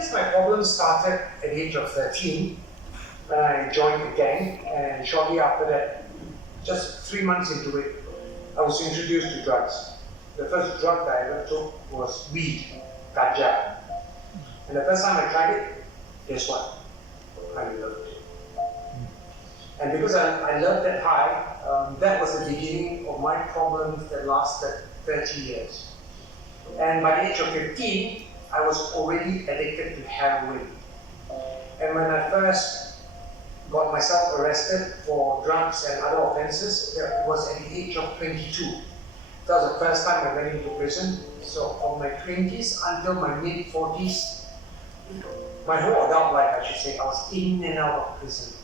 guess my problem started at the age of 13 when I joined the gang, and shortly after that, just 3 months into it, I was introduced to drugs. The first drug that I ever took was weed, ganja. And the first time I tried it, guess what? I loved it. And because I loved that high, that was the beginning of my problems that lasted 30 years. And by the age of 15, I was already addicted to heroin. And when I first got myself arrested for drugs and other offenses, that was at the age of 22. That was the first time I went into prison. So from my 20s until my mid-40s, my whole adult life, I should say, I was in and out of prison.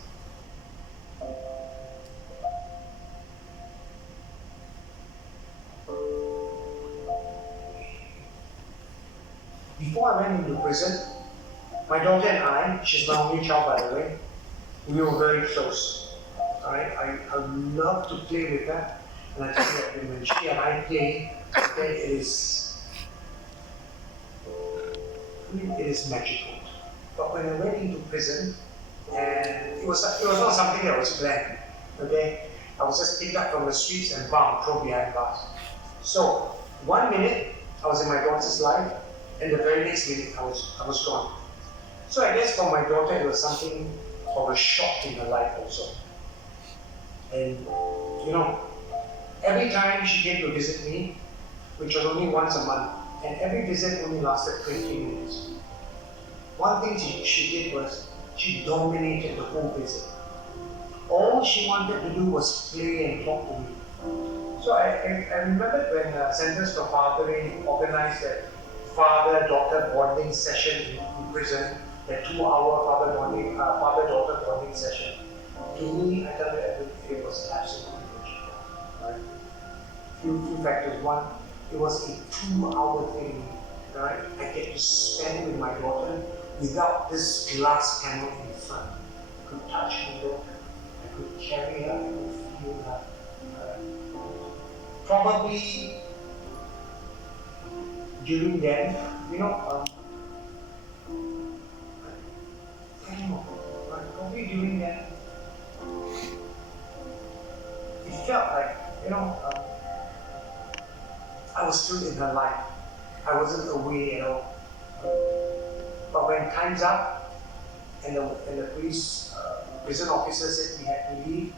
Before I went into prison, my daughter and I, she's my only child by the way, we were very close. Alright, I love to play with her, and I tell you that when she and I play, it is magical. But when I went into prison, and it was not something that was planned. Okay, I was just picked up from the streets and thrown behind bars. So 1 minute I was in my daughter's life, and the very next minute I was gone. So I guess for my daughter it was something of a shock in her life also. And you know, every time she came to visit me, which was only once a month, and every visit only lasted 20 minutes. One thing she did was she dominated the whole visit. All she wanted to do was play and talk to me. So I remember when Centers for Fathering organized that father-daughter bonding session in prison, that 2-hour father-daughter bonding session. To me, I tell you, it was absolutely magical. Right? Few factors. One, it was a 2-hour thing. Right? I get to spend with my daughter without this glass panel in front. I could touch my daughter, I could carry her, I could feel her. Probably during then, you know, I don't know, probably during then, it felt like, you know, I was still in her life. I wasn't away at all. But when time's up, and the police, prison officer said we had to leave,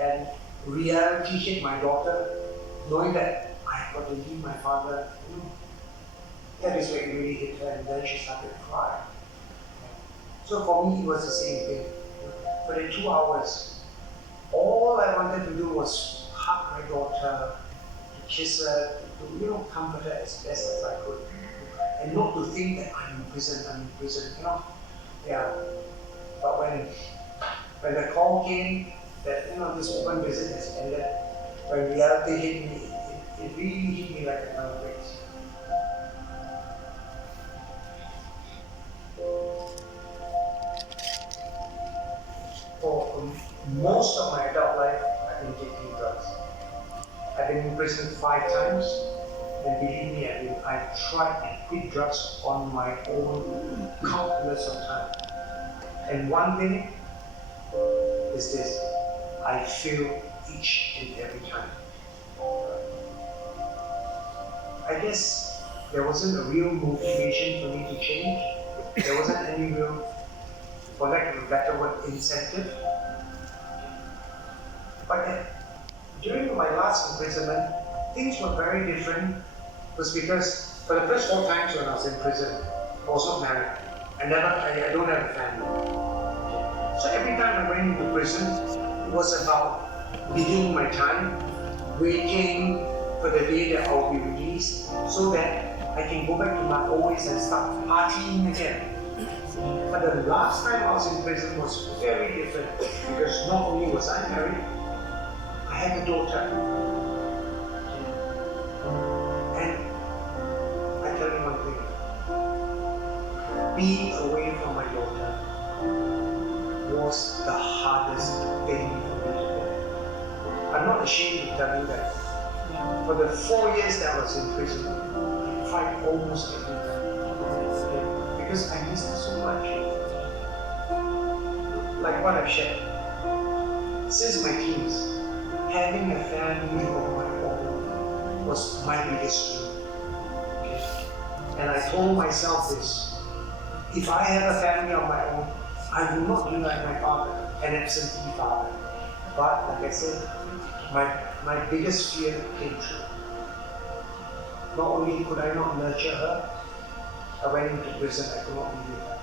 and reality hit my daughter, knowing that I had got to leave my father, you know, that is when it really hit her, and then she started crying. So for me, it was the same thing. For the 2 hours, all I wanted to do was hug my daughter, to kiss her, to, you know, comfort her as best as I could. And not to think that I'm in prison, you know. Yeah. But when the call came that, you know, this open visit has ended, when reality hit me, it really hit me like a ton of bricks. For most of my adult life, I've been taking drugs. I've been in prison 5 times, and believe me, I've tried and quit drugs on my own countless of times. And one thing is this: I fail each and every time. I guess there wasn't a real motivation for me to change. There wasn't any real, for lack of a better word, incentive. But during my last imprisonment, things were very different. It was because for the first 4 times when I was in prison, I was not married. I don't have a family. So every time I went into prison, it was about biding my time, waiting for the day that I'll be released, so that I can go back to my old ways and start partying again. But the last time I was in prison was very different, because not only was I married, I had a daughter. And I tell you one thing, being away from my daughter was the hardest thing for me to do. I'm not ashamed to tell you that. For the 4 years that I was in prison, I tried almost every time. because I miss her so much. Like what I've shared, since my teens, having a family of my own was my biggest dream. Okay? And I told myself this: if I have a family of my own, I will not be like my father, an absentee father. But like I said, my biggest fear came true. Not only could I not nurture her, I went into prison, I could not be with her.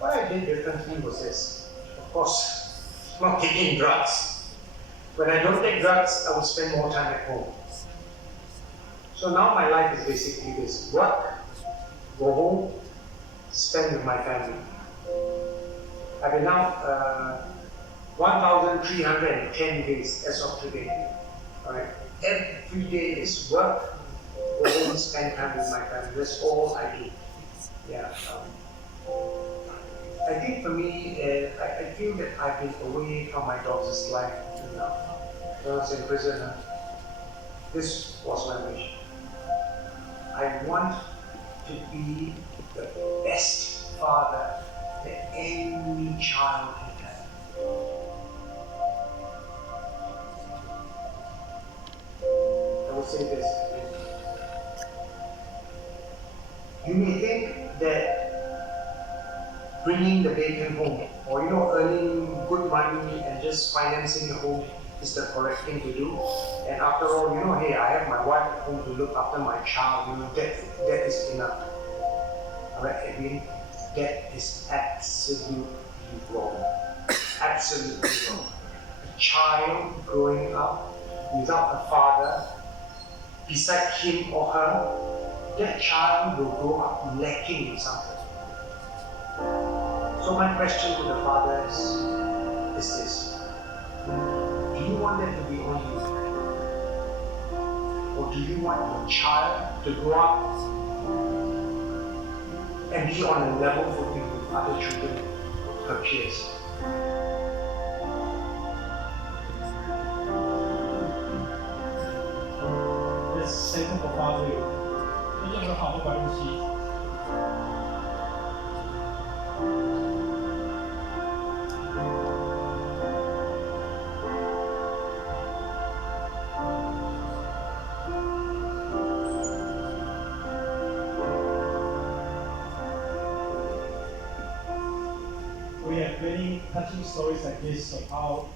What I did differently was this. Of course, not taking drugs. When I don't take drugs, I would spend more time at home. So now my life is basically this: work, go home, spend with my family. I've been now 1,310 days as of today. Alright? Every day is work, go home, spend time with my family. That's all I do. Yeah. I think for me, I feel that I've been away from my daughter's life enough. When I was in prison, this was my wish. I want to be the best father that any child can have. I will say this. You may think that bringing the bacon home, or earning good money and just financing a home is the correct thing to do. And after all, hey, I have my wife at home to look after my child. That is enough. Alright, Edwin, that is absolutely wrong. Absolutely wrong. A child growing up without a father beside him or her, that child will grow up lacking in something. So my question to the fathers is this: do you want that to be on you? Or do you want your child to grow up and be on a level footing with other children, her peers?谁是我发挥？任何好的关系。We have many touching stories like this of how